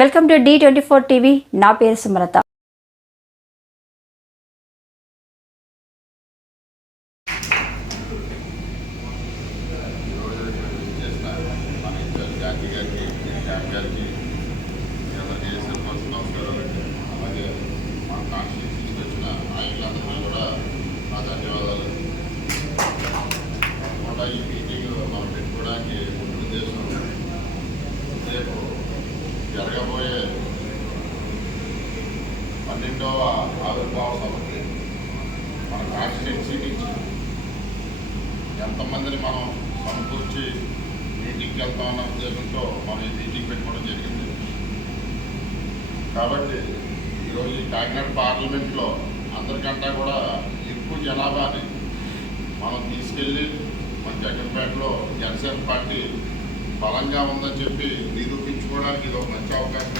Welcome to D24 TV. నా పేరు సుమలత. ఈ మీటింగ్ మనం పెట్టుకోవడానికి ఉద్దేశం రేపు జరగబోయే 12వ ఆవిర్భావ సభకి మన కాన్స్టిట్యున్సీ నుంచి ఎంతమందిని మనం సమకూర్చి మీటింగ్కి వెళ్తామన్న ఉద్దేశంతో మనం ఈ మీటింగ్ పెట్టుకోవడం జరిగింది. కాబట్టి ఈరోజు ఈ కాకినాడ పార్లమెంట్లో అందరికంటే కూడా ఎక్కువ జనాభాని మనం తీసుకెళ్ళి మన జగన్పేటలో జనసేన పార్టీ బలంగా ఉందని చెప్పి నిరూపించుకోవడానికి ఇది ఒక మంచి అవకాశం.